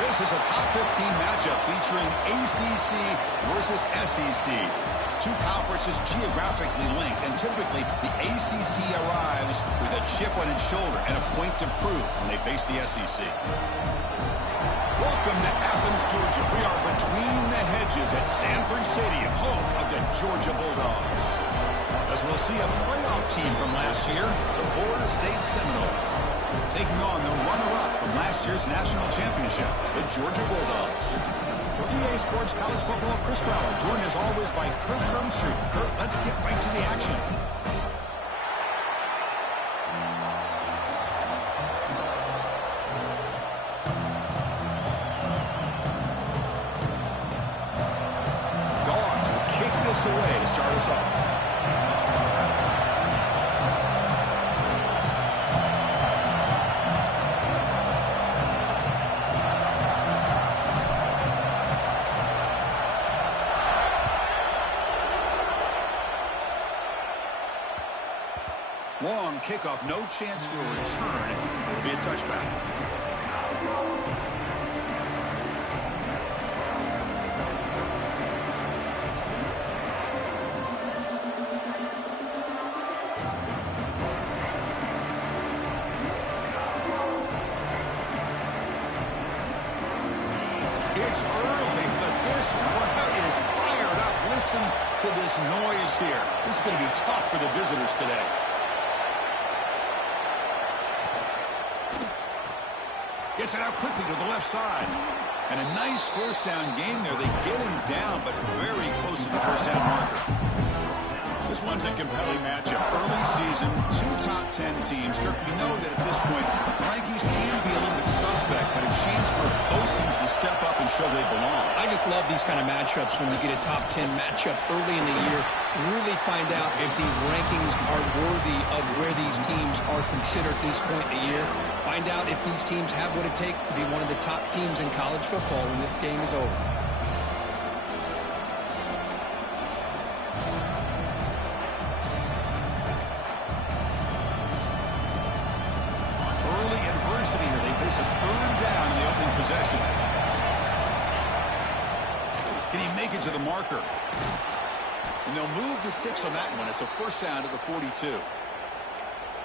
This is a top 15 matchup featuring ACC versus SEC. Two conferences geographically linked, and typically the ACC arrives with a chip on its shoulder and a point to prove when they face the SEC. Welcome to Athens, Georgia. We are between the hedges at Sanford Stadium, home of the Georgia Bulldogs. As we'll see a playoff team from last year, the Florida State Seminoles, taking on the runner-up from last year's national championship, the Georgia Bulldogs. For EA Sports College Football, Chris Fowler, joined as always by Kurt Krumstreet. Kurt, let's get right to the action. Dogs will kick this away to start us off. Long kickoff, no chance for a return. It'll be a touchback. It's early, but this crowd is fired up. Listen to this noise here. This is going to be tough for the visitors today. Gets it out quickly to the left side. And a nice first down gain there. They get him down, but very close to the first down marker. This one's a compelling matchup. Early season, two top 10 teams. Kirk, we know that at this point, the rankings can be a little bit suspect, but a chance for both teams to step up and show they belong. I just love these kind of matchups when you get a top 10 matchup early in the year. Really find out if these rankings are worthy of where these teams are considered at this point in the year. Find out if these teams have what it takes to be one of the top teams in college football when this game is over. Early adversity here. They face a third down in the opening possession. Can he make it to the marker? And they'll move the 6 on that one. It's a first down to the 42.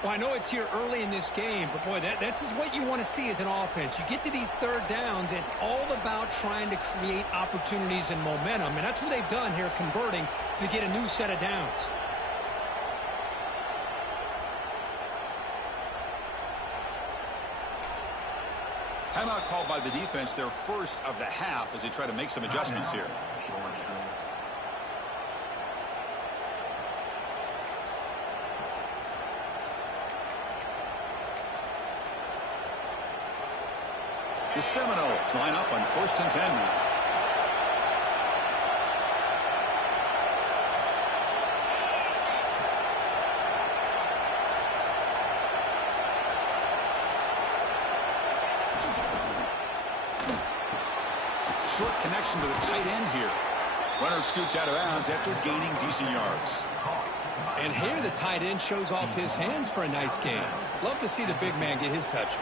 Well, I know it's here early in this game, but boy, this is what you want to see as an offense. You get to these third downs, it's all about trying to create opportunities and momentum, and that's what they've done here, converting to get a new set of downs. Timeout called by the defense, their first of the half, as they try to make some adjustments here. The Seminoles line up on 1st and 10 now. Short connection to the tight end here. Runner scoots out of bounds after gaining decent yards. And here the tight end shows off his hands for a nice gain. Love to see the big man get his touches.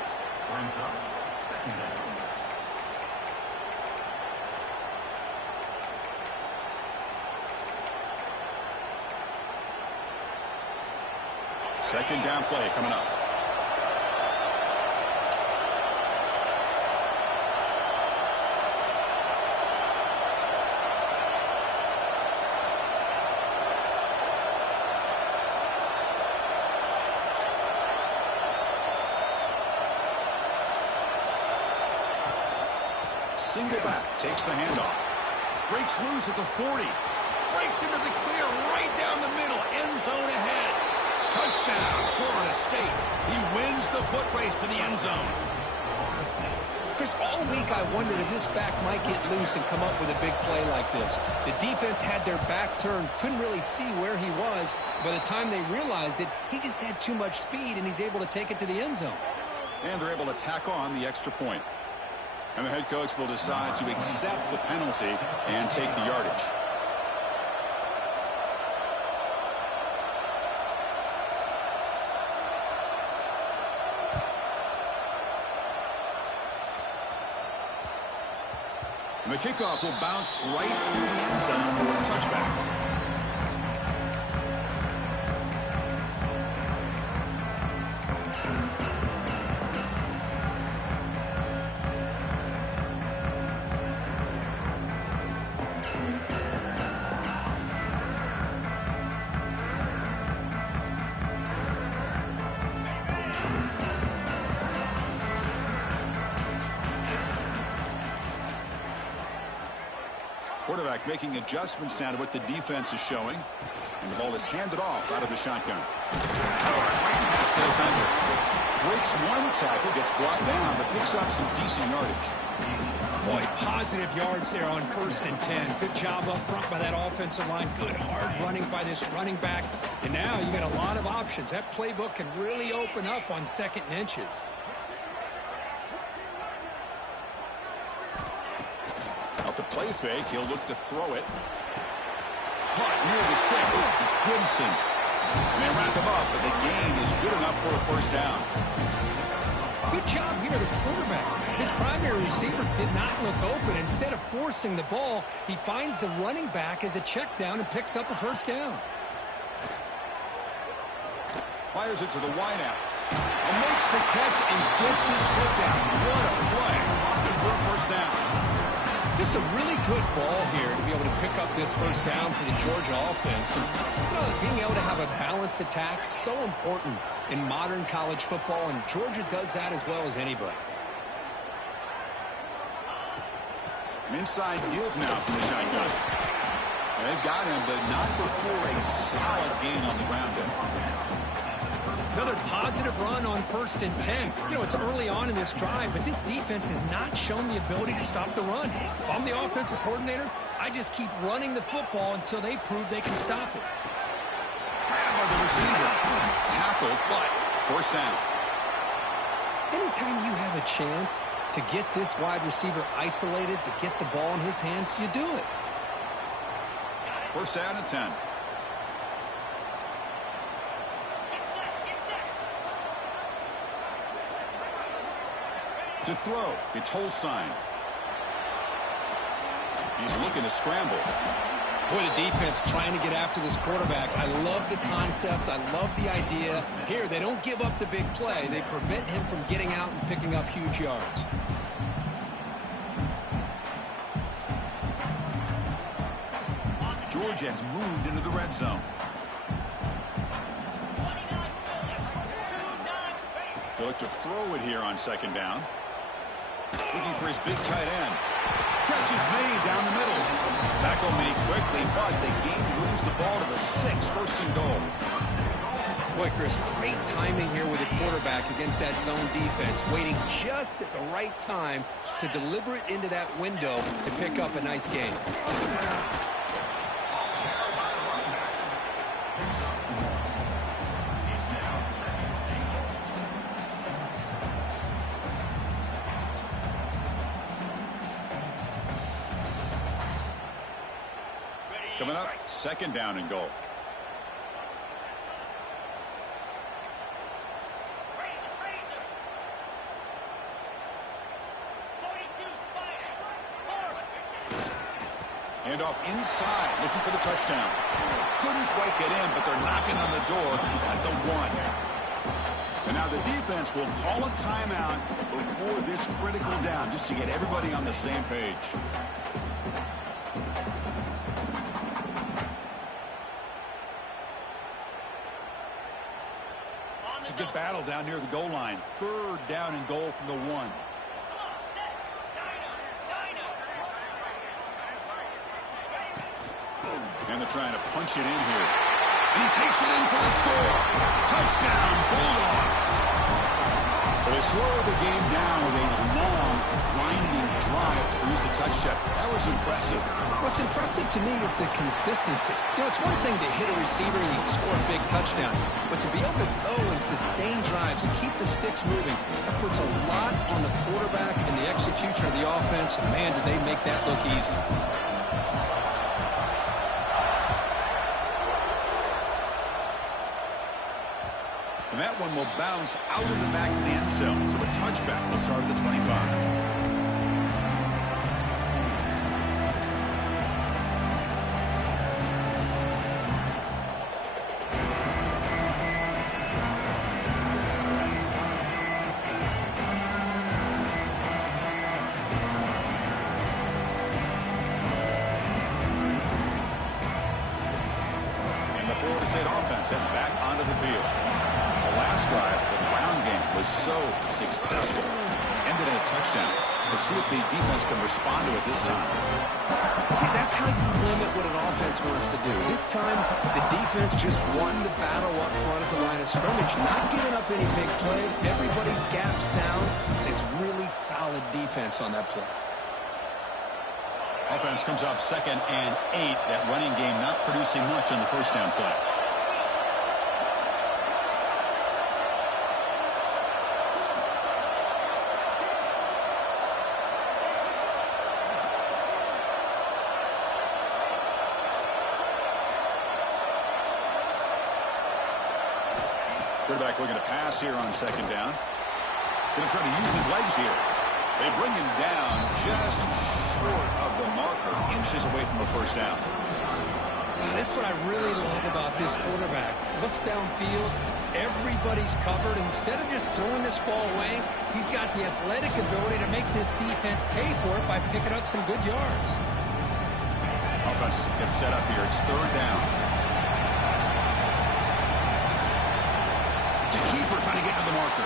Second down play coming up. Single back, takes the handoff. Breaks loose at the 40. Breaks into the clear right down the middle. End zone ahead. Touchdown, Florida State. He wins the foot race to the end zone. Chris, all week I wondered if this back might get loose and come up with a big play like this. The defense had their back turned, couldn't really see where he was. By the time they realized it, he just had too much speed, and he's able to take it to the end zone. And they're able to tack on the extra point. And the head coach will decide to accept the penalty and take the yardage. And the kickoff will bounce right through the end zone for a touchback. Quarterback making adjustments now to what the defense is showing. And the ball is handed off out of the shotgun. Right past the defender. Breaks one tackle, gets brought down, but picks up some decent yardage. Boy, positive yards there on 1st and 10. Good job up front by that offensive line. Good hard running by this running back. And now you got a lot of options. That playbook can really open up on 2nd and inches. Off the play fake, he'll look to throw it. Caught near the sticks. It's Gibson. And they wrap him up, but the gain is good enough for a 1st down. Good job here, the quarterback. His primary receiver did not look open. Instead of forcing the ball, he finds the running back as a check down and picks up a 1st down. Fires it to the wideout. And makes the catch and gets his foot down. What a play. Good for a 1st down. Just a really good ball here to be able to pick up this 1st down for the Georgia offense. And, being able to have a balanced attack, so important in modern college football, and Georgia does that as well as anybody. An inside give now from the shotgun. And they've got him, but not before a solid gain on the ground there. Another positive run on 1st and 10. It's early on in this drive, but this defense has not shown the ability to stop the run. If I'm the offensive coordinator, I just keep running the football until they prove they can stop it. Grab by the receiver. Tackle, but 1st down. Anytime you have a chance to get this wide receiver isolated, to get the ball in his hands, you do it. 1st down and 10. To throw, it's Holstein. He's looking to scramble. Boy, the defense trying to get after this quarterback. I love the concept. I love the idea. Here, they don't give up the big play. They prevent him from getting out and picking up huge yards. Georgia has moved into the red zone. He'll look to throw it here on 2nd down. Looking for his big tight end. Catch is made down the middle. Tackle made quickly, but the game moves the ball to the 6, 1st and goal. Boy, Chris, great timing here with the quarterback against that zone defense, waiting just at the right time to deliver it into that window to pick up a nice gain. Coming up, 2nd down and goal. Handoff inside, looking for the touchdown. Couldn't quite get in, but they're knocking on the door at the 1. And now the defense will call a timeout before this critical down, just to get everybody on the same page. It's a good battle down near the goal line. 3rd down and goal from the 1. And they're trying to punch it in here. And he takes it in for the score. Touchdown, Bulldogs. Well, they slow the game down with a long, grinding drive to produce a touchdown. That was impressive. What's impressive to me is the consistency. It's one thing to hit a receiver and you can score a big touchdown, but to be able to go and sustain drives and keep the sticks moving, that puts a lot on the quarterback and the execution of the offense, and man, did they make that look easy. And that one will bounce out of the back of the end zone, so a touchback will start at the 25. State offense heads back onto the field. The last drive, the ground game was so successful. Ended in a touchdown. We'll see if the defense can respond to it this time. See, that's how you limit what an offense wants to do. This time, the defense just won the battle up front at the line of scrimmage, not giving up any big plays. Everybody's gap sound. It's really solid defense on that play. Offense comes up 2nd and 8. That running game not producing much on the first down play. Quarterback looking to pass here on 2nd down. Going to try to use his legs here. They bring him down just short of the marker, inches away from the first down. This is what I really love about this quarterback. Looks downfield, everybody's covered. Instead of just throwing this ball away, he's got the athletic ability to make this defense pay for it by picking up some good yards. Offense gets set up here. It's 3rd down. To keeper trying to get to the marker.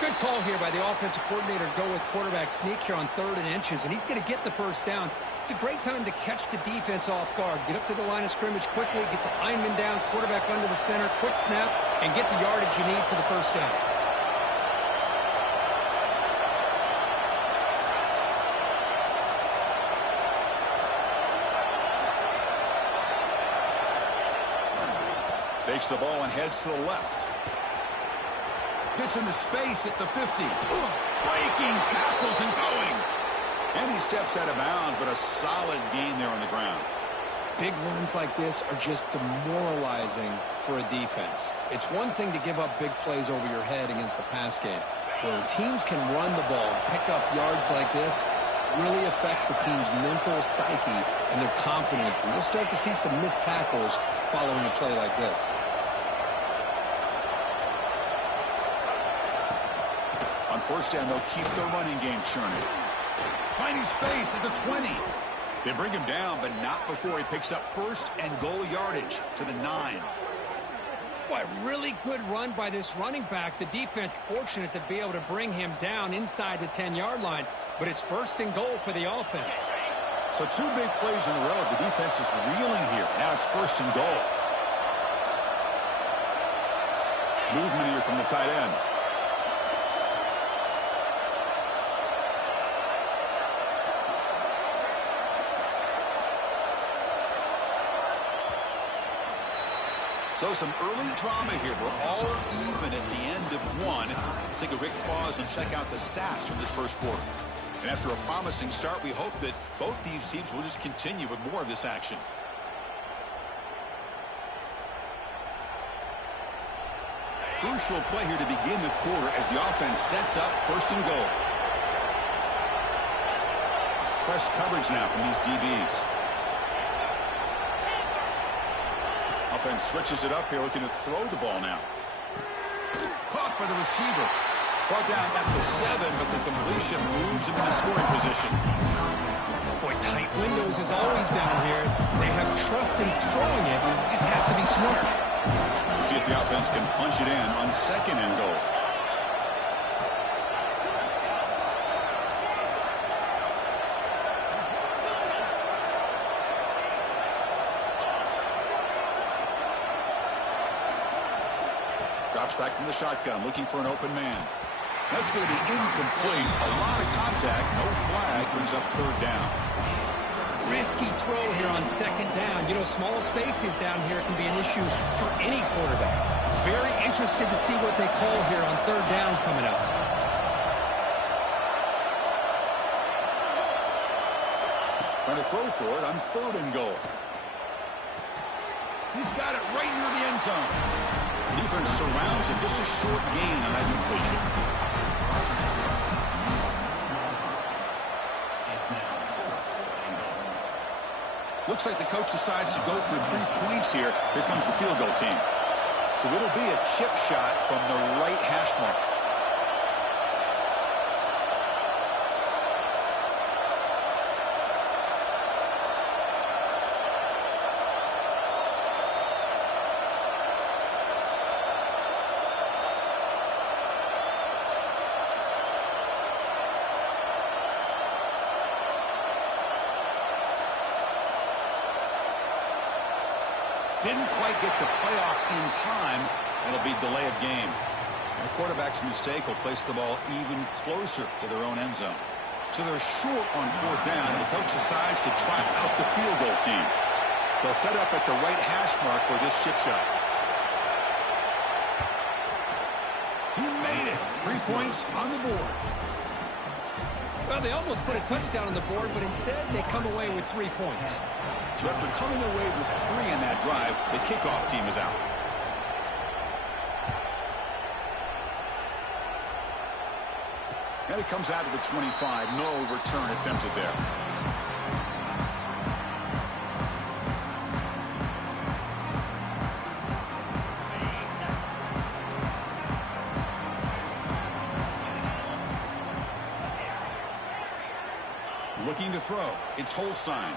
Good call here by the offensive coordinator. Go with quarterback sneak here on 3rd and inches, and he's going to get the first down. It's a great time to catch the defense off guard. Get up to the line of scrimmage quickly, get the lineman down, quarterback under the center, quick snap, and get the yardage you need for the first down. Takes the ball and heads to the left. Gets into space at the 50. Breaking tackles and going. And he steps out of bounds, but a solid gain there on the ground. Big runs like this are just demoralizing for a defense. It's one thing to give up big plays over your head against the pass game. When teams can run the ball and pick up yards like this, it really affects the team's mental psyche and their confidence. And you'll start to see some missed tackles following a play like this. On first down, they'll keep the running game churning. Finding space at the 20. They bring him down, but not before he picks up 1st and goal yardage to the 9. Boy, really good run by this running back. The defense fortunate to be able to bring him down inside the 10-yard line, but it's 1st and goal for the offense. So 2 big plays in a row. The defense is reeling here. Now it's 1st and goal. Movement here from the tight end. So some early drama here. We're all even at the end of 1. Let's take a quick pause and check out the stats from this first quarter. And after a promising start, we hope that both these teams will just continue with more of this action. Crucial play here to begin the quarter as the offense sets up 1st and goal. It's press coverage now from these DBs. Offense switches it up here, looking to throw the ball now. Caught by the receiver. Brought down at the 7, but the completion moves him into scoring position. Boy, tight windows is always down here. They have trust in throwing it. You just have to be smart. We'll see if the offense can punch it in on 2nd and goal. Drops back from the shotgun, looking for an open man. That's going to be incomplete. A lot of contact, no flag, brings up 3rd down. Risky throw here on 2nd down. You know, small spaces down here can be an issue for any quarterback. Very interested to see what they call here on 3rd down coming up. Trying to throw for it on 3rd and goal. He's got it right near the end zone. Defense surrounds him. Just a short gain on that completion. Looks like the coach decides to go for 3 points here. Here comes the field goal team. So it'll be a chip shot from the right hash mark. Didn't quite get the playoff in time. It'll be delay of game. The quarterback's mistake will place the ball even closer to their own end zone. So they're short on 4th down, and the coach decides to try out the field goal team. They'll set up at the right hash mark for this chip shot. He made it. 3 points on the board. Well, they almost put a touchdown on the board, but instead they come away with 3 points. So after coming away with 3 in that drive, the kickoff team is out. And it comes out of the 25. No return attempted there. Looking to throw. It's Holstein.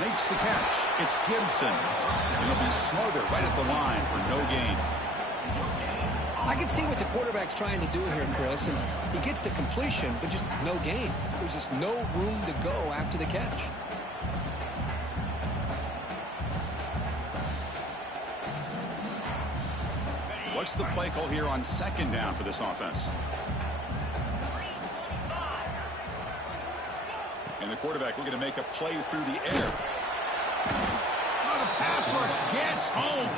Makes the catch. It's Gibson. And he'll be smothered right at the line for no gain. I can see what the quarterback's trying to do here, Chris, and he gets the completion, but just no gain. There's just no room to go after the catch. What's the play call here on 2nd down for this offense? And the quarterback looking to make a play through the air. Oh, the pass rush gets home.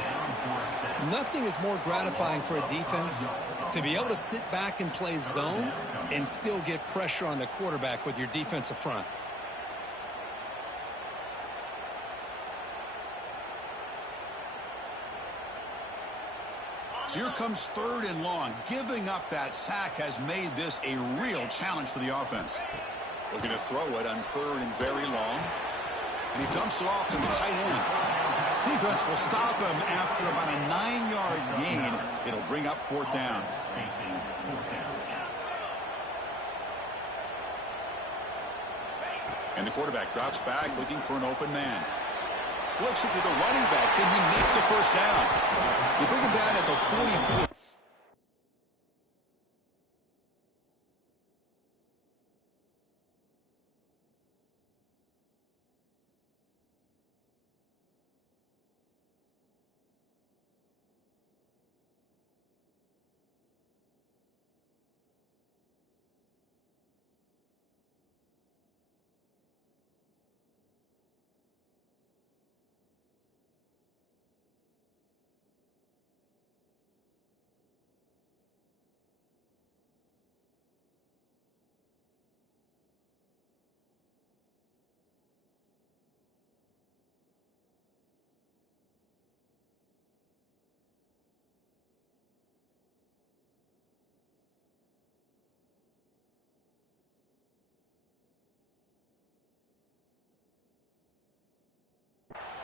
Nothing is more gratifying for a defense to be able to sit back and play zone and still get pressure on the quarterback with your defensive front. So here comes 3rd and long. Giving up that sack has made this a real challenge for the offense. Looking to throw it on 3rd and very long. And he dumps it off to the tight end. Defense will stop him after about a 9-yard gain. It'll bring up 4th down. And the quarterback drops back looking for an open man. Flips it to the running back. Can he make the 1st down? They bring him down at the 44.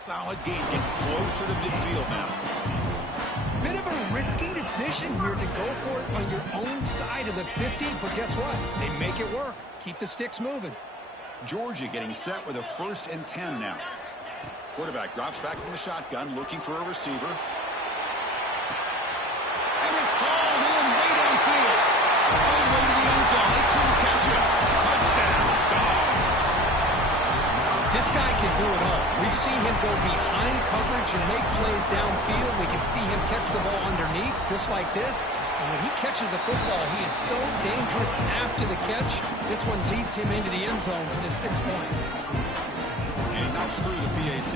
Solid gain. Get closer to midfield now. Bit of a risky decision here to go for it on your own side of the 50, but guess what? They make it work. Keep the sticks moving. Georgia getting set with a 1st and 10 now. Quarterback drops back from the shotgun, looking for a receiver. And it's hauled in way downfield. All the way to the end zone. They couldn't catch it. Touchdown, Dogs. This guy can do it all. We've seen him go behind coverage and make plays downfield. We can see him catch the ball underneath, just like this. And when he catches a football, he is so dangerous after the catch. This one leads him into the end zone for the 6 points. And he knocks through the PAT.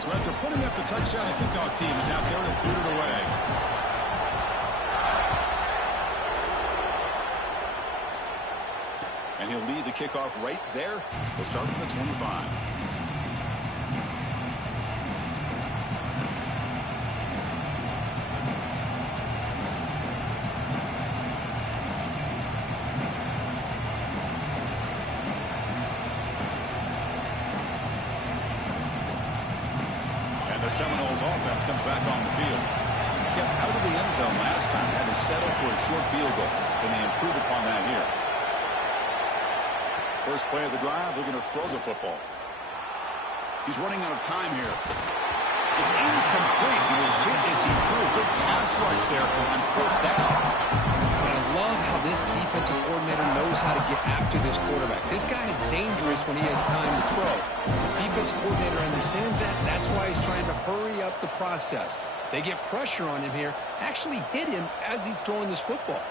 So after putting up the touchdown, the kickoff team is out there to boot it away. And he'll lead the kickoff right there. He'll start from the 25. And the Seminoles offense comes back on the field. Kept out of the end zone last time. Had to settle for a short field goal. Can they improve upon that here? First play of the drive, they're going to throw the football. He's running out of time here. It's incomplete. He was hit as he threw. Good pass rush there on first down. And I love how this defensive coordinator knows how to get after this quarterback. This guy is dangerous when he has time to throw. The defensive coordinator understands that. That's why he's trying to hurry up the process. They get pressure on him here, actually hit him as he's throwing this football.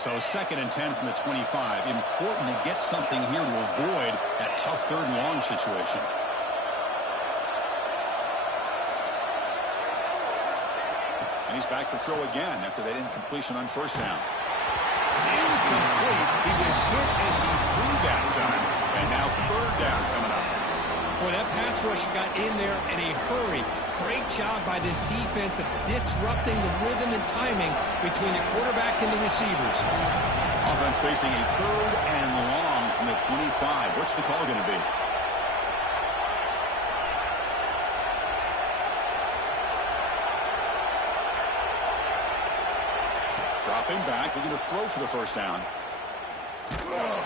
So 2nd and 10 from the 25. Important to get something here to avoid that tough 3rd and long situation. And he's back to throw again after that incompletion on first down. It's incomplete. He was hit as he threw that time. And now 3rd down coming up. Boy, that pass rush got in there in a hurry. Great job by this defense of disrupting the rhythm and timing between the quarterback and the receivers. Offense facing a 3rd and long from the 25. What's the call going to be? Dropping back, looking to throw for the first down.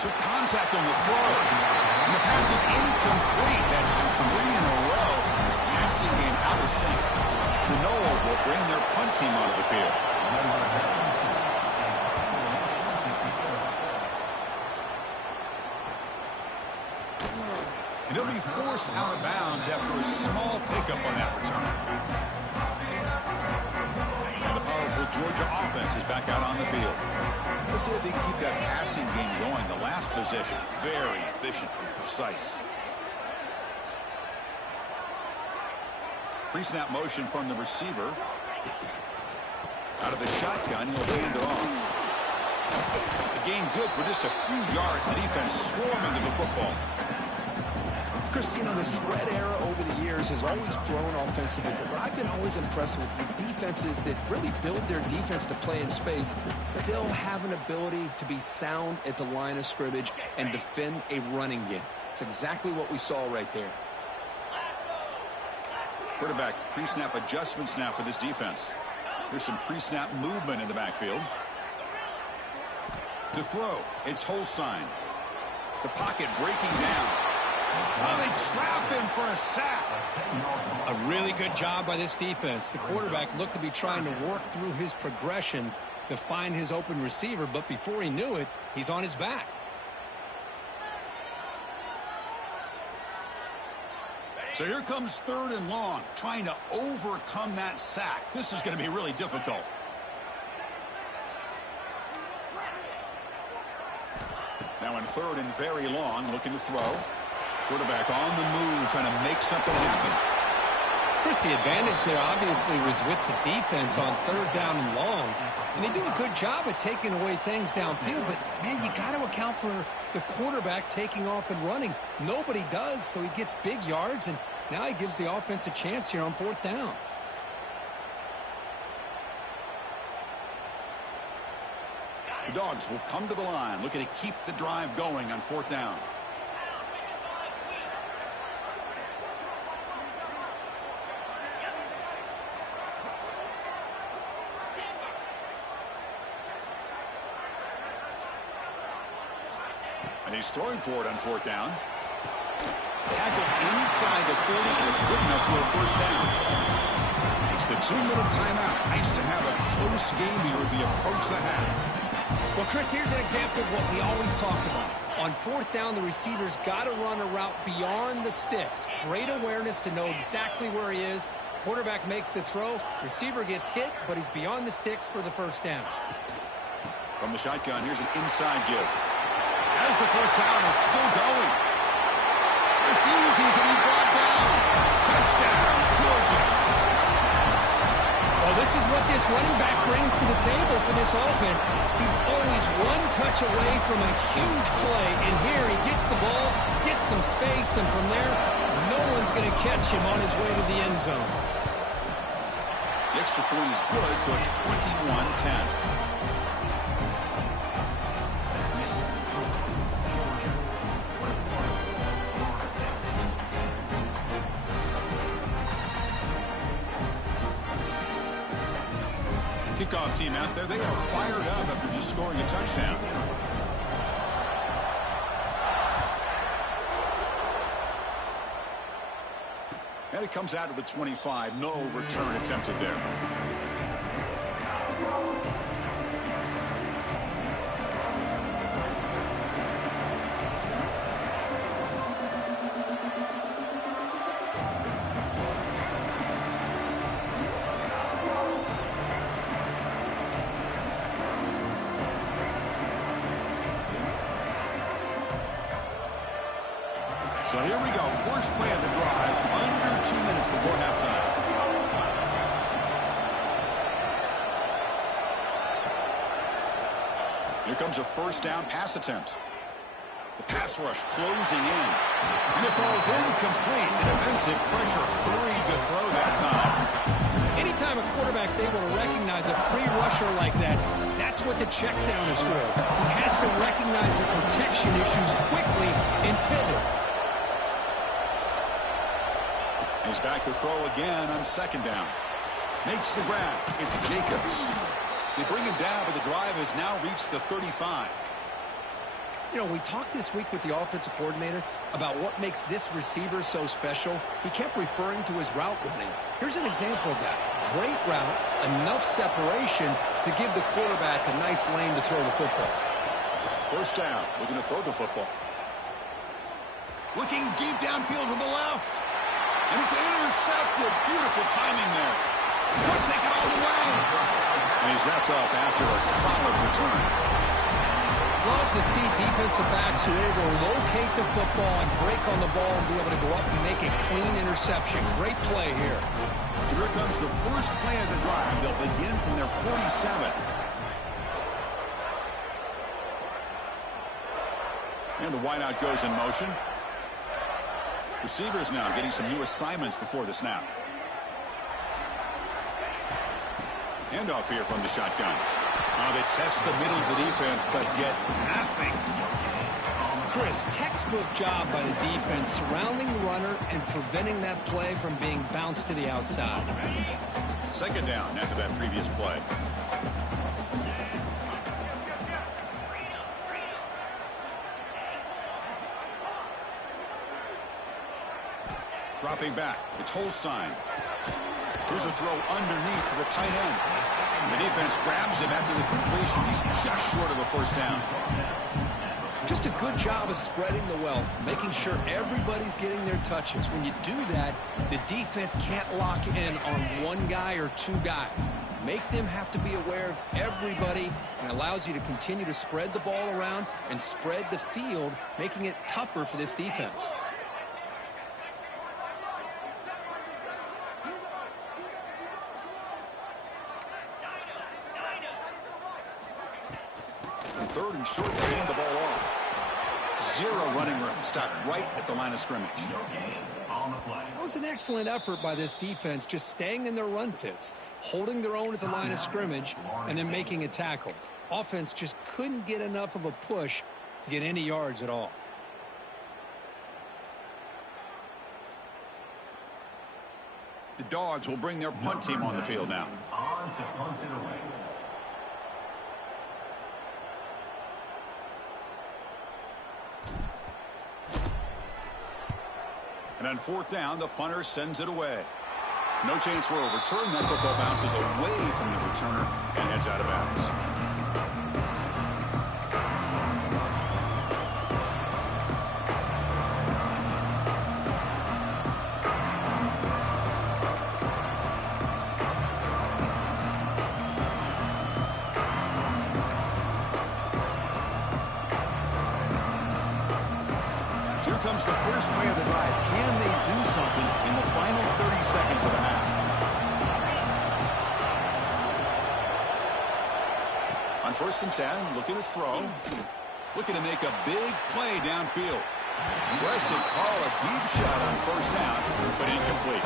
Took contact on the throw. And the pass is incomplete. That's 3 in a row. His passing game out of sync. The Noles will bring their punt team onto the field. And he'll be forced out of bounds after a small pickup on that return. And the powerful Georgia offense is back out on the field. Let's see if they can keep that passing game going. The last possession, very efficient and precise. Pre-snap motion from the receiver. Out of the shotgun, he'll hand it off. The gain good for just a few yards. The defense swarming to the football. Chris, you know, the spread era over the years has always grown offensively, but I've been always impressed with the defenses that really build their defense to play in space, still have an ability to be sound at the line of scrimmage and defend a running game. It's exactly what we saw right there. Quarterback pre-snap adjustments now for this defense. There's some pre-snap movement in the backfield. To throw, it's Holstein. The pocket breaking down. Oh, they trap him for a sack. A really good job by this defense. The quarterback looked to be trying to work through his progressions to find his open receiver, but before he knew it, he's on his back. So here comes 3rd and long, trying to overcome that sack. This is going to be really difficult. Now in 3rd and very long, looking to throw. Quarterback on the move, trying to make something happen. Chris, the advantage there obviously was with the defense on 3rd down and long. And they do a good job of taking away things downfield, but, man, you got to account for the quarterback taking off and running. Nobody does, so he gets big yards, and now he gives the offense a chance here on 4th down. The Dogs will come to the line, looking to keep the drive going on 4th down. And he's throwing for it on 4th down. Tackled inside the 40, and it's good enough for a first down. It's the 2-minute timeout. Nice to have a close game here as we approach the half. Well, Chris, here's an example of what we always talk about. On 4th down, the receiver's got to run a route beyond the sticks. Great awareness to know exactly where he is. Quarterback makes the throw. Receiver gets hit, but he's beyond the sticks for the first down. From the shotgun, here's an inside give. As the first down is still going. Refusing to be brought down. Touchdown, Georgia. Well, this is what this running back brings to the table for this offense. He's always one touch away from a huge play, and here he gets the ball, gets some space, and from there, no one's going to catch him on his way to the end zone. The extra point is good, so it's 21-10. kickoff team out there, they are fired up after just scoring a touchdown. And it comes out of the 25. No return attempted there. So here we go. First play of the drive, under 2 minutes before halftime. Here comes a first down pass attempt. The pass rush closing in. And it falls incomplete. The defensive pressure hurried the throw that time. Anytime a quarterback's able to recognize a free rusher like that, that's what the check down is for. He has to recognize the protection issues quickly and pivot. He's back to throw again on second down. Makes the grab. It's Jacobs. They bring him down, but the drive has now reached the 35. You know, we talked this week with the offensive coordinator about what makes this receiver so special. He kept referring to his route running. Here's an example of that. Great route, enough separation to give the quarterback a nice lane to throw the football. First down, looking to throw the football. Looking deep downfield to the left. And it's intercepted. Beautiful timing there. He'll take it all the way. And he's wrapped up after a solid return. Love to see defensive backs who are able to locate the football and break on the ball and be able to go up and make a clean interception. Great play here. So here comes the first play of the drive. They'll begin from their 47. And the wideout goes in motion. Receivers now getting some new assignments before the snap. Handoff here from the shotgun. They test the middle of the defense, but get nothing. Chris, textbook job by the defense surrounding the runner and preventing that play from being bounced to the outside. Second down after that previous play. Dropping back, it's Holstein. Here's a throw underneath to the tight end. The defense grabs him after the completion. He's just short of a first down. Just a good job of spreading the wealth, making sure everybody's getting their touches. When you do that, the defense can't lock in on one guy or two guys. Make them have to be aware of everybody, and allows you to continue to spread the ball around and spread the field, making it tougher for this defense. Third and short, they hand the ball off. Zero running room. Stopped right at the line of scrimmage. That was an excellent effort by this defense, just staying in their run fits, holding their own at the line of scrimmage, and then making a tackle. Offense just couldn't get enough of a push to get any yards at all. The Dogs will bring their punt team on the field now. On to punt it away. And on fourth down, the punter sends it away. No chance for a return. That football bounces away from the returner and heads out of bounds. Here comes the first play of the drive. Can they do something in the final 30 seconds of the half? On first and 10, looking to throw. Looking to make a big play downfield. Aggressive call, a deep shot on first down, but incomplete.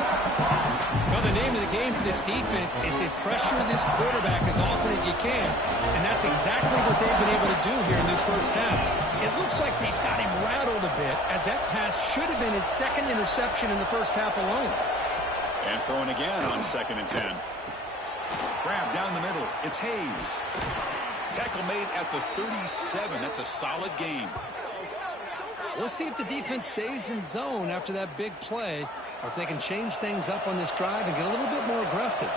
Well, the name of the game for this defense is to pressure this quarterback as often as you can, and that's exactly what they've been able to do here in this first half. It looks like they've got him rattled a bit, as that pass should have been his second interception in the first half alone. And throwing again on second and 10. Grab down the middle. It's Hayes. Tackle made at the 37. That's a solid gain. We'll see if the defense stays in zone after that big play, or if they can change things up on this drive and get a little bit more aggressive.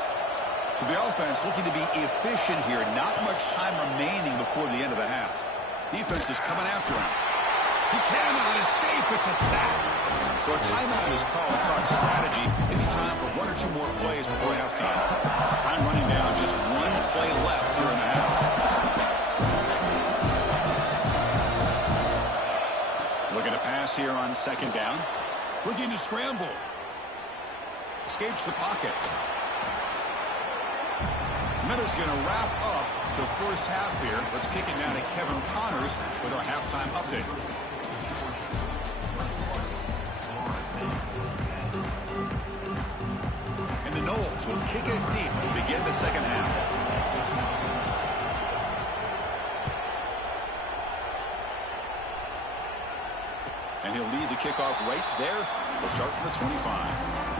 So the offense looking to be efficient here. Not much time remaining before the end of the half. Defense is coming after him. He cannot escape. It's a sack. So a timeout is called to talk strategy. Maybe time for one or two more plays before halftime. Time running down. Just one play left here in the half. Looking to pass here on second down. Looking to scramble. Escapes the pocket. Middle's going to wrap up the first half here. Let's kick it now to Kevin Connors with our halftime update. And the Knowles will kick it deep to begin the second half. And he'll lead the kickoff right there. We'll start from the 25.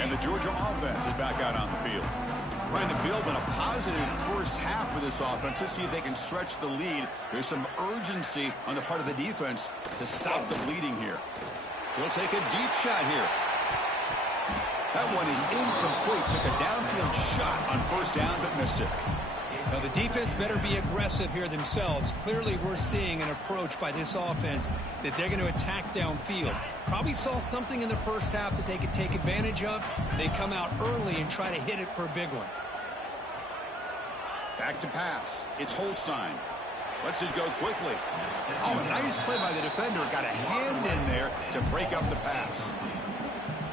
And the Georgia offense is back out on the field. Trying to build on a positive first half for this offense to see if they can stretch the lead. There's some urgency on the part of the defense to stop the bleeding here. He'll take a deep shot here. That one is incomplete. Took a downfield shot on first down, but missed it. Now the defense better be aggressive here themselves. Clearly we're seeing an approach by this offense that they're going to attack downfield. Probably saw something in the first half that they could take advantage of. They come out early and try to hit it for a big one. Back to pass. It's Holstein. Lets it go quickly. Oh, a nice play by the defender. Got a hand in there to break up the pass.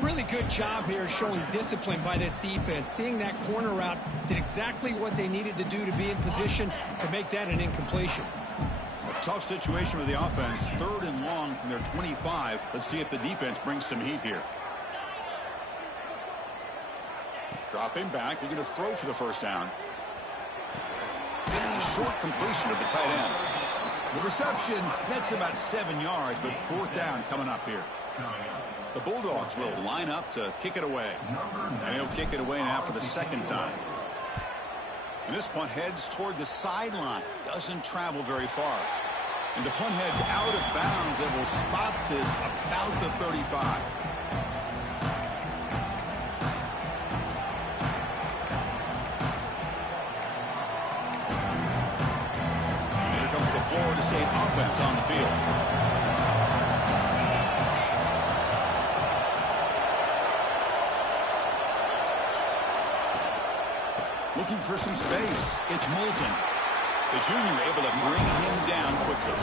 Really good job here showing discipline by this defense. Seeing that corner route, did exactly what they needed to do to be in position to make that an incompletion. A tough situation for the offense. 3rd and long from their 25. Let's see if the defense brings some heat here. Dropping back. They're going to throw for the first down. A short completion of the tight end. The reception gets about 7 yards, but 4th down coming up here. The Bulldogs will line up to kick it away. And he'll kick it away now for the 2nd time. And this punt heads toward the sideline. Doesn't travel very far. And the punt heads out of bounds and will spot this about the 35. And here comes the Florida State offense on the field. Looking for some space. It's Moulton. The junior able to bring him down quickly.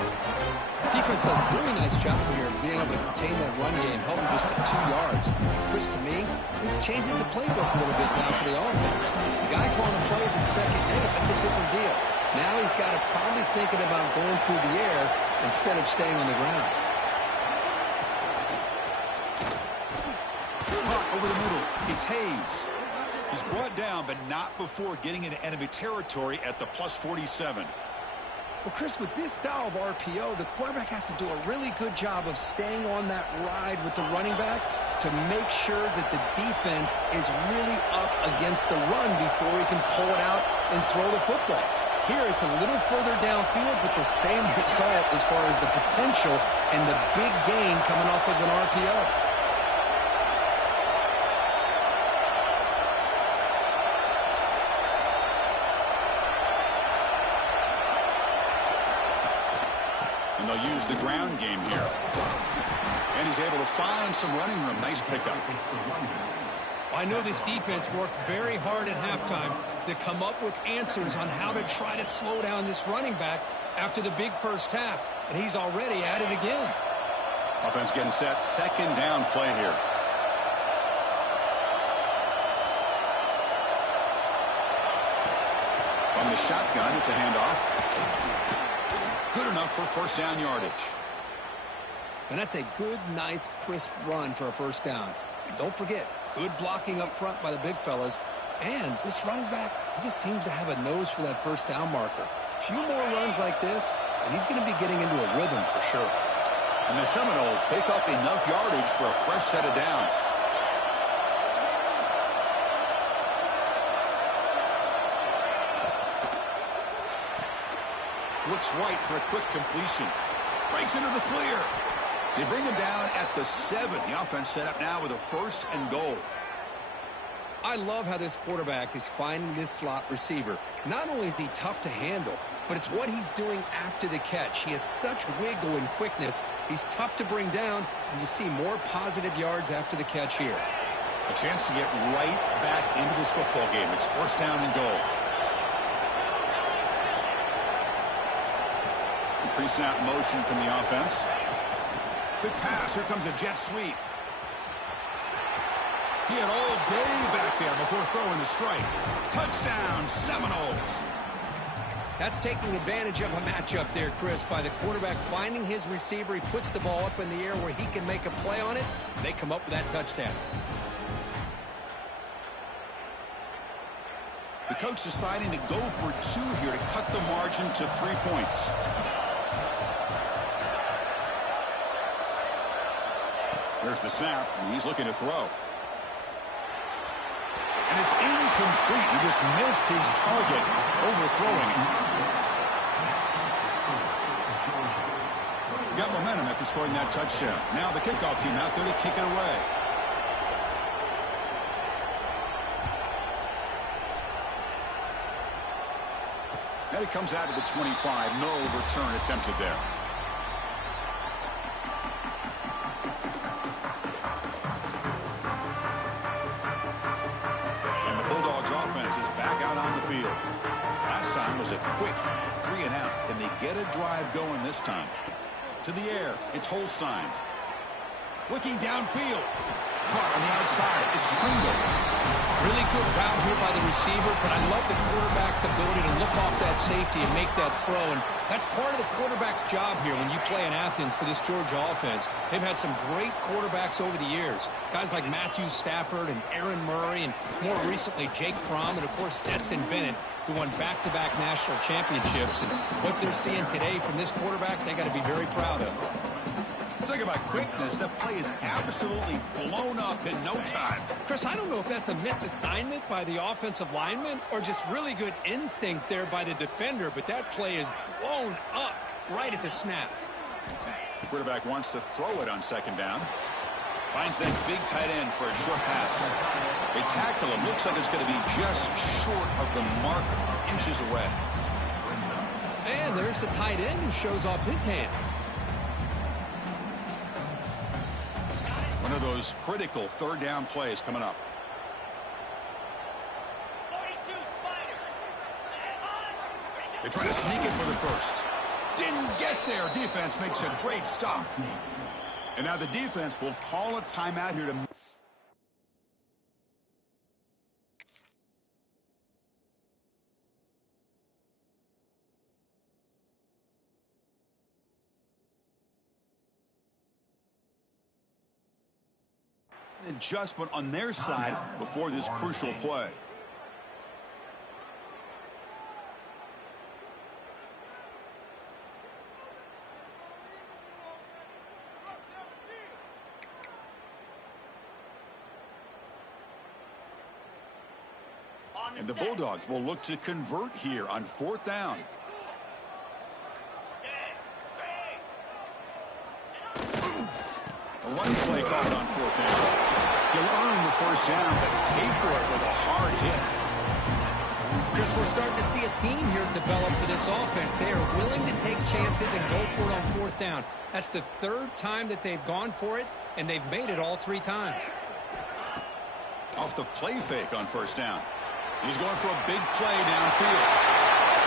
Defense does a really nice job here of being able to contain that run game, held him just to 2 yards. Chris, to me, this changes the playbook a little bit now for the offense. The guy calling the plays at second down, that's a different deal. Now he's got to probably thinking about going through the air instead of staying on the ground. Over the middle. It's Hayes. He's brought down, but not before getting into enemy territory at the plus 47. Well, Chris, with this style of RPO, the quarterback has to do a really good job of staying on that ride with the running back to make sure that the defense is really up against the run before he can pull it out and throw the football. Here, it's a little further downfield, but the same result as far as the potential and the big gain coming off of an RPO. And they'll use the ground game here. And he's able to find some running room. Nice pickup. I know this defense worked very hard at halftime to come up with answers on how to try to slow down this running back after the big first half. And he's already at it again. Offense getting set. 2nd down play here. From the shotgun, it's a handoff. Good enough for 1st down yardage. And that's a good, nice, crisp run for a 1st down. Don't forget, good blocking up front by the big fellas. And this running back, he just seems to have a nose for that 1st down marker. A few more runs like this, and he's going to be getting into a rhythm for sure. And the Seminoles pick up enough yardage for a fresh set of downs. Looks right for a quick completion. Breaks into the clear. They bring him down at the 7. The offense set up now with a 1st and goal. I love how this quarterback is finding this slot receiver. Not only is he tough to handle, but it's what he's doing after the catch. He has such wiggle and quickness. He's tough to bring down, and you see more positive yards after the catch here. A chance to get right back into this football game. It's 1st down and goal. Pre-snap motion from the offense. Quick pass. Here comes a jet sweep. He had all day back there before throwing the strike. Touchdown, Seminoles. That's taking advantage of a matchup there, Chris, by the quarterback finding his receiver. He puts the ball up in the air where he can make a play on it. They come up with that touchdown. The coach deciding to go for 2 here to cut the margin to 3 points. There's the snap, and he's looking to throw. And it's incomplete. He just missed his target, overthrowing it. Got momentum after scoring that touchdown. Now the kickoff team out there to kick it away. And it comes out to the 25. No return attempted there. Was a quick 3 and out. Can they get a drive going this time? To the air. It's Holstein. Looking downfield. Caught on the outside. It's Pringle. Really good route here by the receiver, but I love the quarterback's ability to look off that safety and make that throw. And that's part of the quarterback's job here when you play in Athens for this Georgia offense. They've had some great quarterbacks over the years. Guys like Matthew Stafford and Aaron Murray, and more recently Jake Fromm, and of course Stetson Bennett, who won back-to-back national championships. And what they're seeing today from this quarterback, they got to be very proud of. Talk about quickness. That play is absolutely blown up in no time. Chris, I don't know if that's a misassignment by the offensive lineman or just really good instincts there by the defender, but that play is blown up right at the snap. The quarterback wants to throw it on 2nd down. Finds that big tight end for a short pass. They tackle him. Looks like it's going to be just short of the mark, inches away. And there's the tight end who shows off his hands. One of those critical 3rd down plays coming up. 42 Spider. They try to sneak it for the 1st. Didn't get there. Defense makes a great stop. And now the defense will call a timeout here to... adjustment on their side before this crucial play. And the Bulldogs will look to convert here on 4th down. A run play called on 4th down. He'll earn the 1st down, but pay for it with a hard hit. Chris, we're starting to see a theme here develop for this offense. They are willing to take chances and go for it on 4th down. That's the 3rd time that they've gone for it, and they've made it all 3 times. Off the play fake on 1st down. He's going for a big play downfield.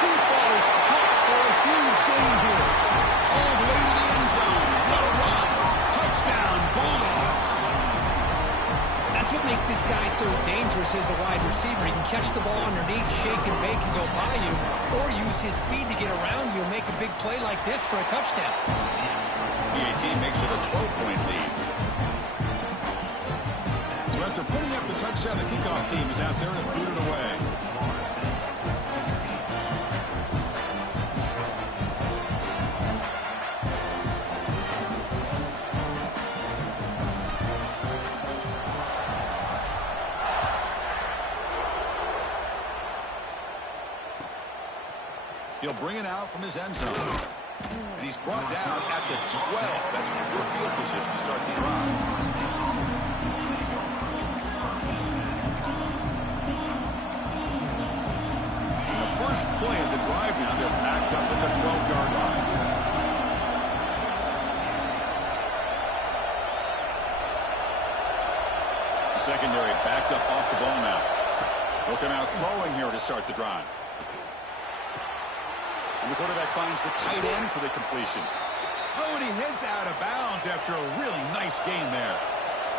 Deep ball is caught for a huge gain here. All the way to the end zone. What a run. Touchdown, Bulldogs. That's what makes this guy so dangerous as a wide receiver. He can catch the ball underneath, shake and bake, and go by you, or use his speed to get around you and make a big play like this for a touchdown. PAT makes it a 12-point lead. So after putting up the touchdown, the kickoff team is out there to boot it away. He'll bring it out from his end zone. And he's brought down at the 12. That's poor field position to start the drive. The first play of the drive now, they're backed up at the 12-yard line. The secondary backed up off the ball now. Looking out throwing here to start the drive. And the quarterback finds the tight end for the completion. Oh, and he heads out of bounds after a really nice game there.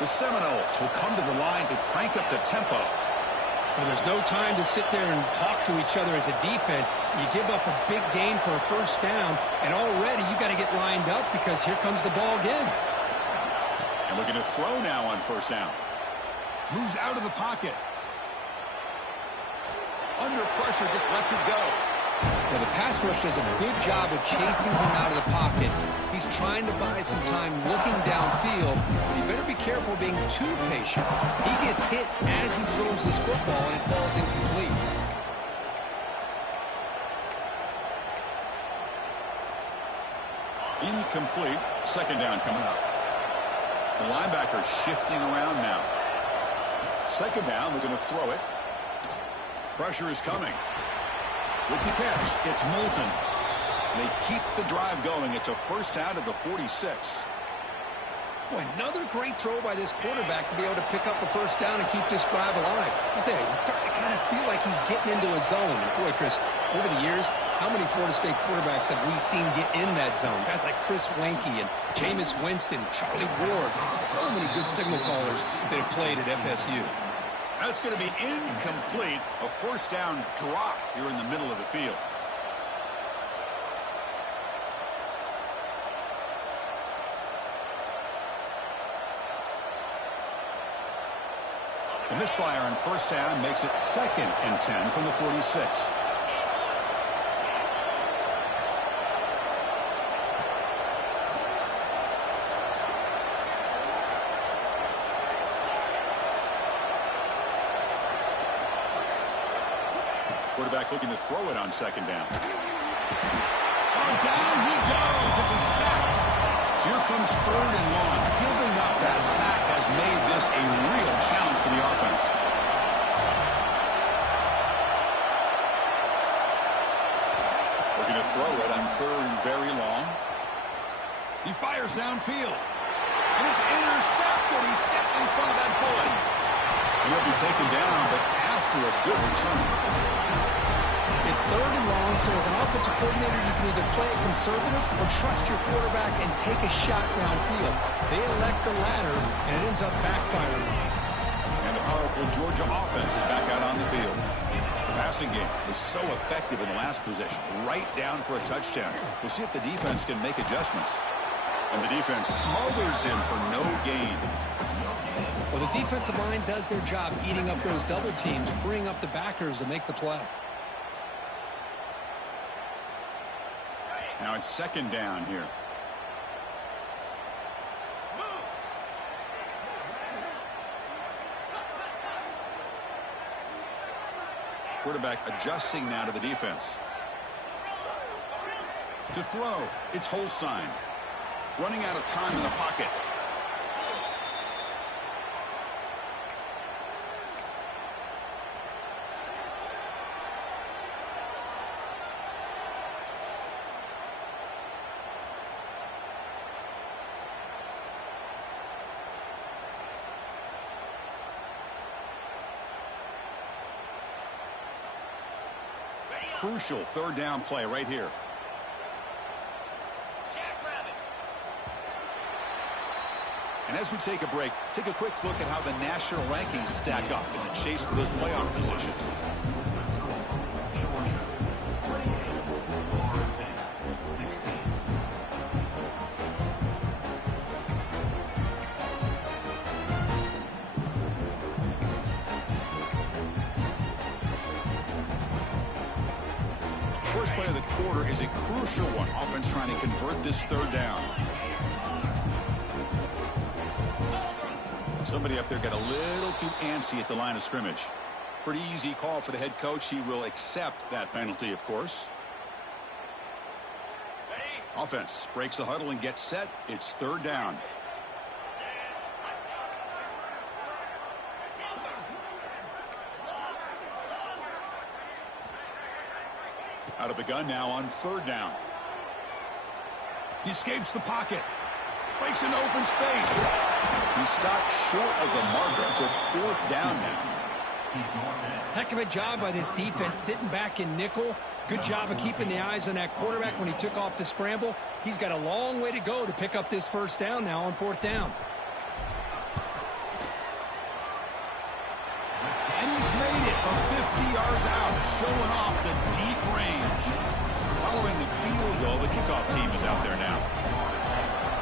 The Seminoles will come to the line to crank up the tempo. Well, there's no time to sit there and talk to each other as a defense. You give up a big gain for a first down, and already you got to get lined up because here comes the ball again. And we're going to throw now on first down. Moves out of the pocket. Under pressure, just lets it go. Well, the pass rush does a good job of chasing him out of the pocket. He's trying to buy some time looking downfield, but he better be careful being too patient. He gets hit as he throws this football, and it falls incomplete. Incomplete. Second down coming up. The linebacker shifting around now. Second down, we're going to throw it. Pressure is coming. With the catch, it's Moulton. They keep the drive going. It's a first down at the 46. Boy, another great throw by this quarterback to be able to pick up a first down and keep this drive alive. But there, he's starting to kind of feel like he's getting into a zone. Boy, Chris, over the years, how many Florida State quarterbacks have we seen get in that zone? Guys like Chris Wenke and Jameis Winston, Charlie Ward, so many good signal callers that have played at FSU. That's going to be incomplete. A first down drop here in the middle of the field. The misfire on first down makes it 2nd and 10 from the 46. Quarterback looking to throw it on second down. Oh, down he goes. It's a sack. So here comes 3rd and long. Giving up that sack has made this a real challenge for the offense. Looking to throw it on 3rd and very long. He fires downfield. And it's intercepted. He stepped in front of that bullet. He'll be taken down, but after a good return. It's 3rd and long, so as an offensive coordinator, you can either play it conservative or trust your quarterback and take a shot downfield. They elect the latter, and it ends up backfiring. And the powerful Georgia offense is back out on the field. The passing game was so effective in the last possession, right down for a touchdown. We'll see if the defense can make adjustments. And the defense smothers him for no gain. Well, the defensive line does their job eating up those double teams, freeing up the backers to make the play. Now it's 2nd down here. Quarterback adjusting now to the defense. To throw, it's Holstein. Running out of time in the pocket. Crucial 3rd down play right here. And as we take a break, take a quick look at how the national rankings stack up in the chase for those playoff positions. First play of the quarter is a crucial one. Offense trying to convert this 3rd down. Somebody up there got a little too antsy at the line of scrimmage. Pretty easy call for the head coach. He will accept that penalty, of course. Offense breaks the huddle and gets set. It's third down. Out of the gun now on third down. He escapes the pocket. Breaks into open space. He stopped short of the marker, so it's fourth down now. Heck of a job by this defense sitting back in nickel. Good job of keeping the eyes on that quarterback when he took off the scramble. He's got a long way to go to pick up this first down now on fourth down. And he's made it from 50 yards out, showing off the deep range. Following the field goal, the kickoff team is out there now.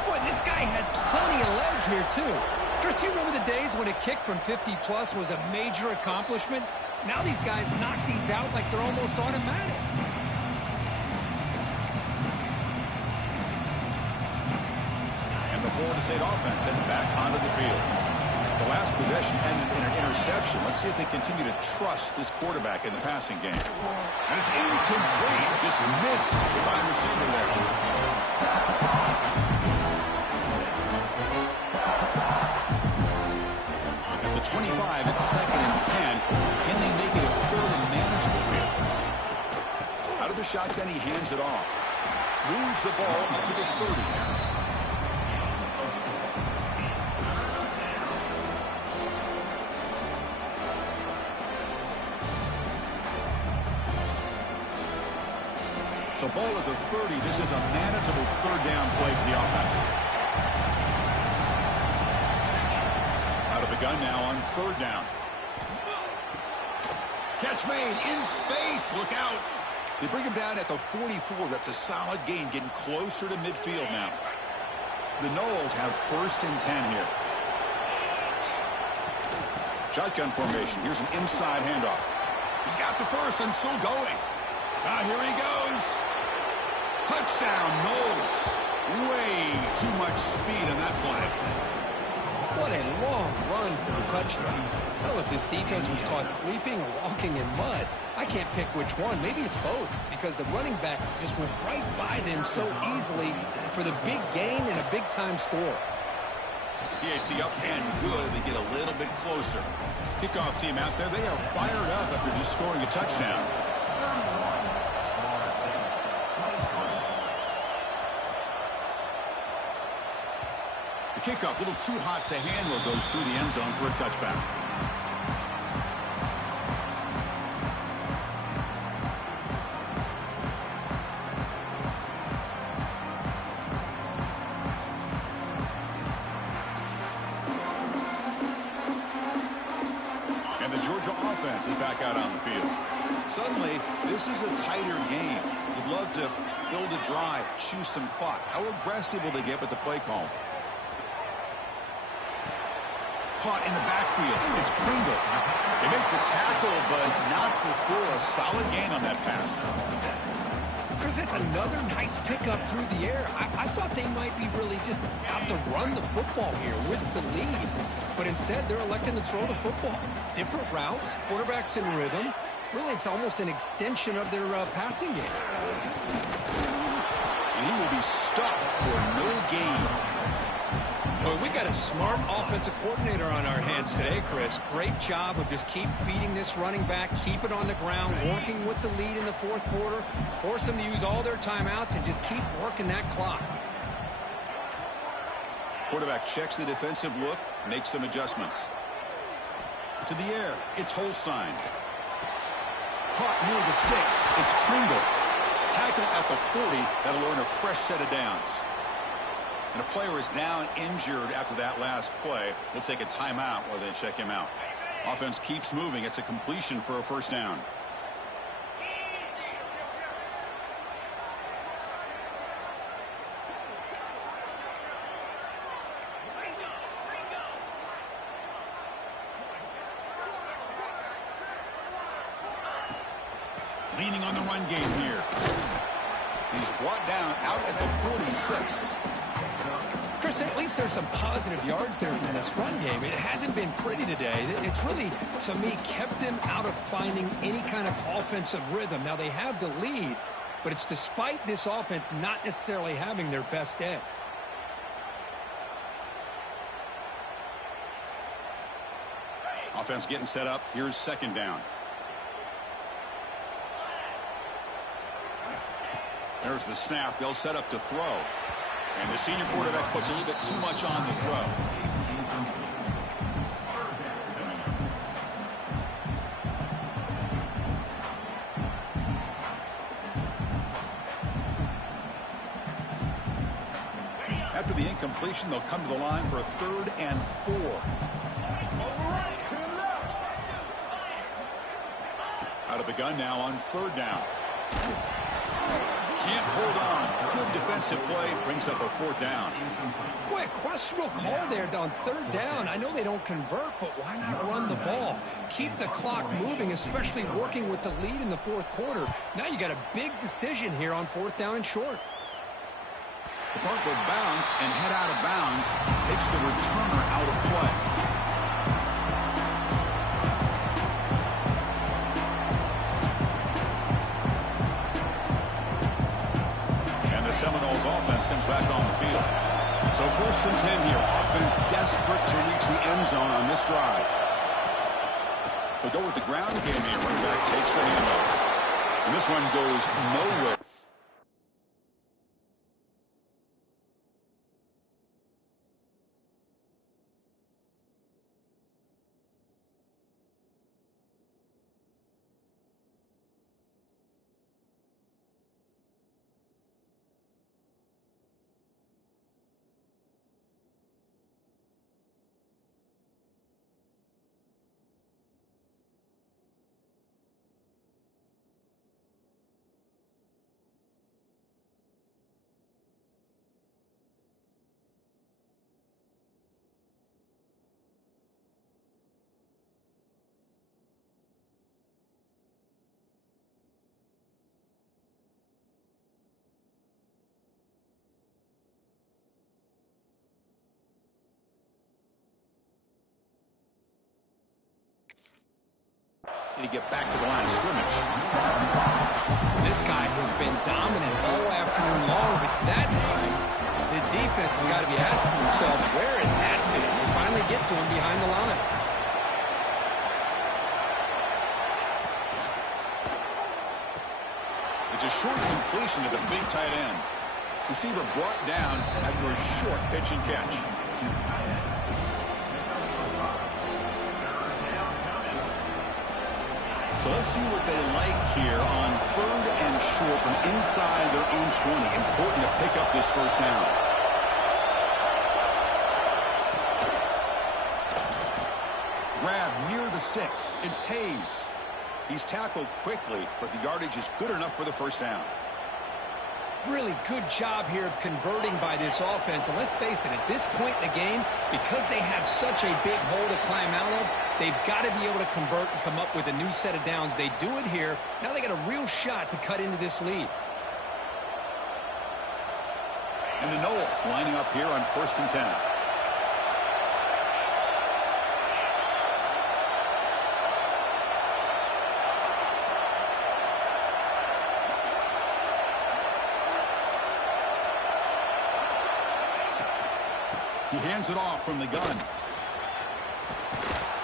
Boy, this guy had plenty of leg here, too. Chris, you remember the days when a kick from 50-plus was a major accomplishment? Now these guys knock these out like they're almost automatic. And the Florida State offense heads back onto the field. The last possession ended in an interception. Let's see if they continue to trust this quarterback in the passing game. And it's incomplete. Just missed the wide receiver there. At the 25, it's second and 10. Can they make it a third and manageable here? Out of the shotgun, he hands it off. Moves the ball up to the 30. So ball at the 30. This is a manageable third down play for the offense. Out of the gun now on third down. Catch made in space. Look out. They bring him down at the 44. That's a solid gain, getting closer to midfield now. The Noles have first and 10 here. Shotgun formation. Here's an inside handoff. He's got the first and still going. Now here he goes. Touchdown, Noles. Way too much speed on that play. What a long run for a touchdown. I don't know if this defense was caught sleeping or walking in mud. I can't pick which one. Maybe it's both, because the running back just went right by them so easily for the big gain and a big-time score. PAT up and good. They get a little bit closer. Kickoff team out there. They are fired up after just scoring a touchdown. The kickoff, a little too hot to handle, goes through the end zone for a touchback. And the Georgia offense is back out on the field. Suddenly, this is a tighter game. You'd love to build a drive, choose some clock. How aggressive will they get with the play call? Caught in the backfield. It's Pringle. They make the tackle, but not before a solid gain on that pass. Chris, that's another nice pickup through the air. I thought they might be really just out to run the football here with the lead. But instead, they're electing to throw the football. Different routes, quarterbacks in rhythm. Really, it's almost an extension of their passing game. And he will be stuffed for no gain. Well, we got a smart offensive coordinator on our hands today, Chris. Great job of just keep feeding this running back, keep it on the ground, working with the lead in the fourth quarter, force them to use all their timeouts, and just keep working that clock. Quarterback checks the defensive look, makes some adjustments. To the air, it's Holstein. Caught near the sticks, it's Pringle. Tackle at the 40, that'll earn a fresh set of downs. And a player is down injured after that last play. We'll take a timeout while they check him out. Offense keeps moving. It's a completion for a first down. Leaning on the run game here. He's brought down out at the 46. Chris, at least there's some positive yards there from this run game. It hasn't been pretty today. It's really, to me, kept them out of finding any kind of offensive rhythm. Now, they have the lead, but it's despite this offense not necessarily having their best day. Offense getting set up. Here's second down. There's the snap. They'll set up to throw. And the senior quarterback puts a little bit too much on the throw. After the incompletion, they'll come to the line for a 3rd and 4. Out of the gun now on 3rd down. Can't hold on. Good defensive play. Brings up a 4th down. Boy, a questionable call there on 3rd down. I know they don't convert, but why not run the ball? Keep the clock moving, especially working with the lead in the 4th quarter. Now you got a big decision here on 4th down and short. The punt will bounce and head out of bounds. Takes the returner out of play. Seminoles offense comes back on the field. So 1st and 10 here. Offense desperate to reach the end zone on this drive. They'll go with the ground game here. Running back takes the handoff. And this run goes nowhere. To get back to the line of scrimmage. This guy has been dominant all afternoon long, but that time the defense has got to be asking themselves, where has that been? They finally get to him behind the line. It's a short completion to the big tight end. Receiver brought down after a short pitch and catch. So let's see what they like here on 3rd and short from inside their own 20. Important to pick up this 1st down. Grab near the sticks. It's Hayes. He's tackled quickly, but the yardage is good enough for the 1st down. Really good job here of converting by this offense. And let's face it, at this point in the game, because they have such a big hole to climb out of, they've got to be able to convert and come up with a new set of downs. They do it here. Now they got a real shot to cut into this lead. And the Noles lining up here on 1st and 10. He hands it off from the gun.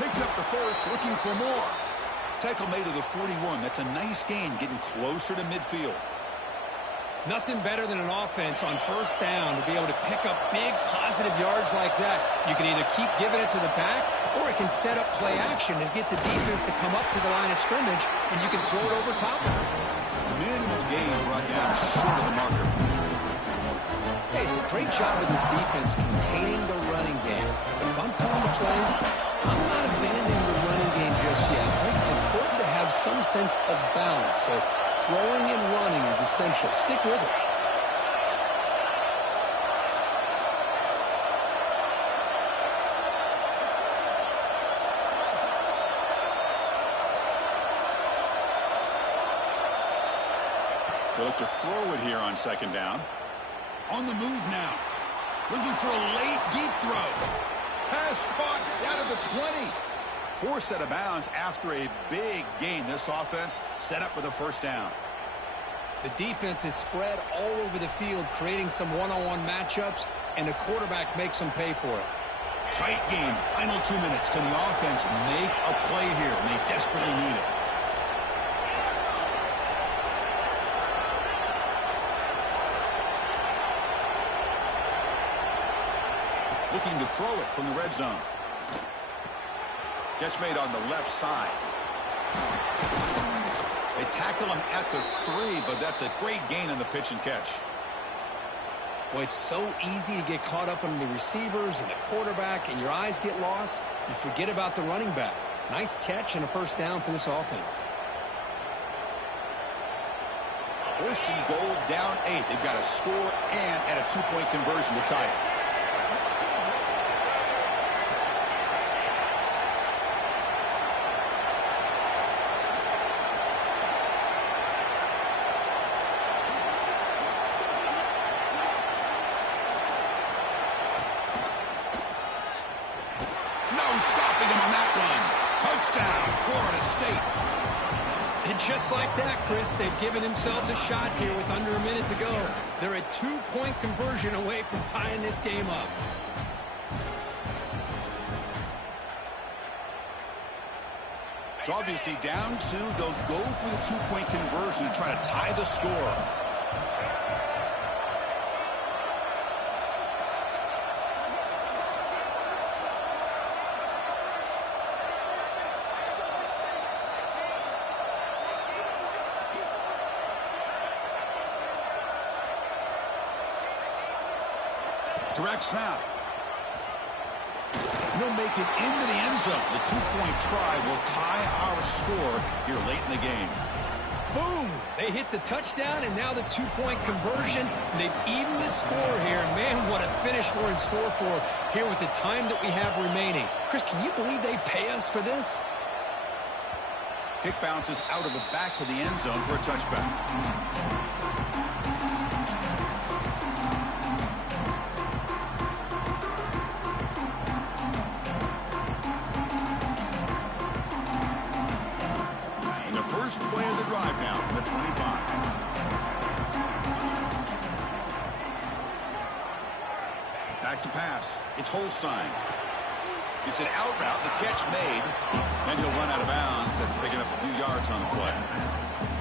Picks up the 1st, looking for more. Tackle made to the 41. That's a nice gain, getting closer to midfield. Nothing better than an offense on 1st down to be able to pick up big positive yards like that. You can either keep giving it to the back, or it can set up play action and get the defense to come up to the line of scrimmage, and you can throw it over top of it. Minimal gain brought down short of the marker. Hey, it's a great job of this defense containing the running game. But if I'm calling the plays, I'm not abandoning the running game just yet. I think it's important to have some sense of balance. So throwing and running is essential. Stick with it. They look to throw it here on 2nd down. On the move now. Looking for a late, deep throw. Pass caught out of the 20. 4th set of bounds after a big gain. This offense set up with a 1st down. The defense is spread all over the field, creating some one-on-one matchups, and the quarterback makes them pay for it. Tight game. Final 2 minutes. Can the offense make a play here? And they desperately need it. Looking to throw it from the red zone. Catch made on the left side. They tackle him at the 3, but that's a great gain on the pitch and catch. Well, it's so easy to get caught up on the receivers and the quarterback, and your eyes get lost. You forget about the running back. Nice catch and a first down for this offense. First and goal, down 8. They've got a score and at a 2-point conversion to tie it. Stopping him on that run. Touchdown, Florida State. And just like that, Chris, they've given themselves a shot here with under a minute to go. They're a 2-point conversion away from tying this game up. It's obviously down 2. They'll go for the 2-point conversion to try to tie the score. Direct snap. He'll make it into the end zone. The 2-point try will tie our score here late in the game. Boom! They hit the touchdown, and now the 2-point conversion. They've evened the score here. Man, what a finish we're in store for here with the time that we have remaining. Chris, can you believe they pay us for this? Kick bounces out of the back of the end zone for a touchback. First play of the drive now from the 25. Back to pass. It's Holstein. It's an out route. The catch made. And he'll run out of bounds after picking up a few yards on the play.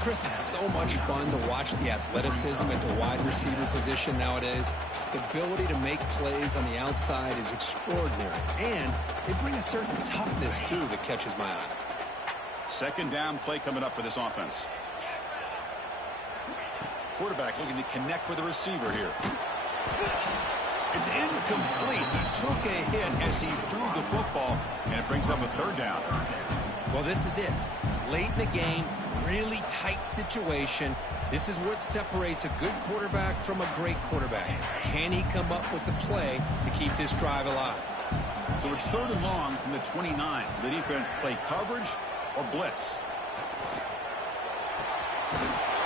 Chris, it's so much fun to watch the athleticism at the wide receiver position nowadays. The ability to make plays on the outside is extraordinary. And they bring a certain toughness, too, that catches my eye. Second down play coming up for this offense. Quarterback looking to connect with the receiver here. It's incomplete. He took a hit as he threw the football, and it brings up a third down. Well, this is it. Late in the game, really tight situation. This is what separates a good quarterback from a great quarterback. Can he come up with the play to keep this drive alive? So it's 3rd and long from the 29. The defense play coverage or blitz.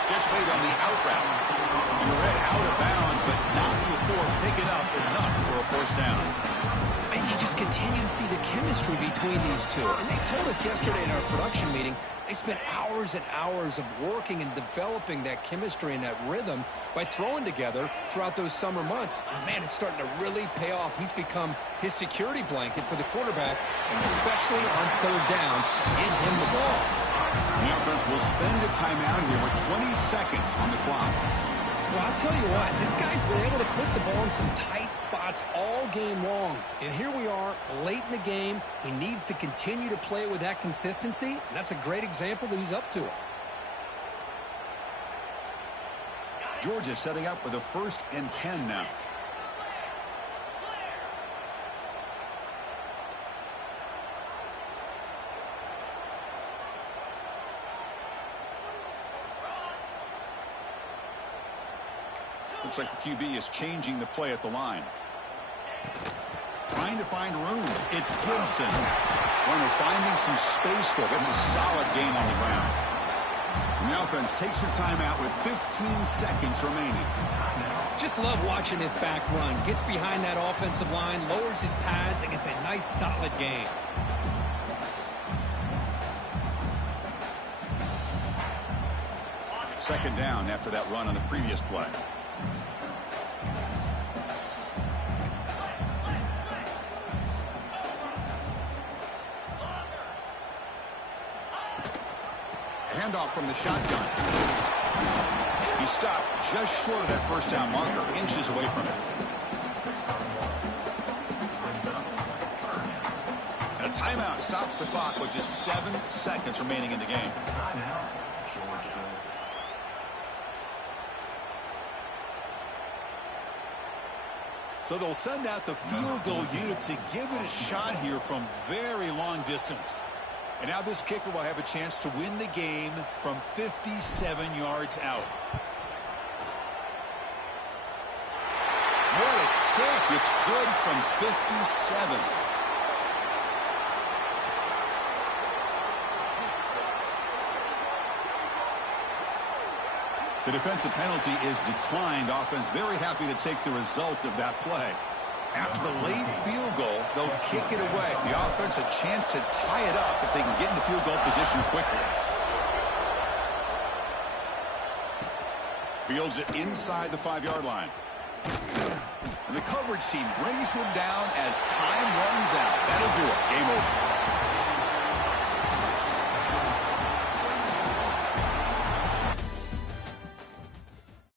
Catch made on the out route. And read out of bounds, but not before picking up enough for a first down. And you just continue to see the chemistry between these two. And they told us yesterday in our production meeting, they spent hours and hours of working and developing that chemistry and that rhythm by throwing together throughout those summer months. And, man, it's starting to really pay off. He's become his security blanket for the quarterback, and especially on 3rd down, get him the ball. The offense will spend a timeout here with 20 seconds on the clock. Well, I'll tell you what, this guy's been able to put the ball in some tight spots all game long. And here we are, late in the game. He needs to continue to play with that consistency, and that's a great example that he's up to it. Georgia setting up for the 1st and 10 now. Looks like the QB is changing the play at the line. Trying to find room. It's Gibson. Warner finding some space there. That's a solid gain on the ground. And the offense takes a timeout with 15 seconds remaining. Just love watching this back run. Gets behind that offensive line, lowers his pads, and gets a nice solid gain. second down after that run on the previous play. Handoff from the shotgun. He stopped just short of that first down marker, inches away from it. And a timeout stops the clock with just 7 seconds remaining in the game. So they'll send out the field goal unit to give it a shot here from very long distance. And now this kicker will have a chance to win the game from 57 yards out. What a kick. It's good from 57. The defensive penalty is declined. Offense very happy to take the result of that play. After the late field goal, they'll kick it away. The offense a chance to tie it up if they can get in the field goal position quickly. Fields it inside the 5-yard line. And the coverage team brings him down as time runs out. That'll do it. Game over.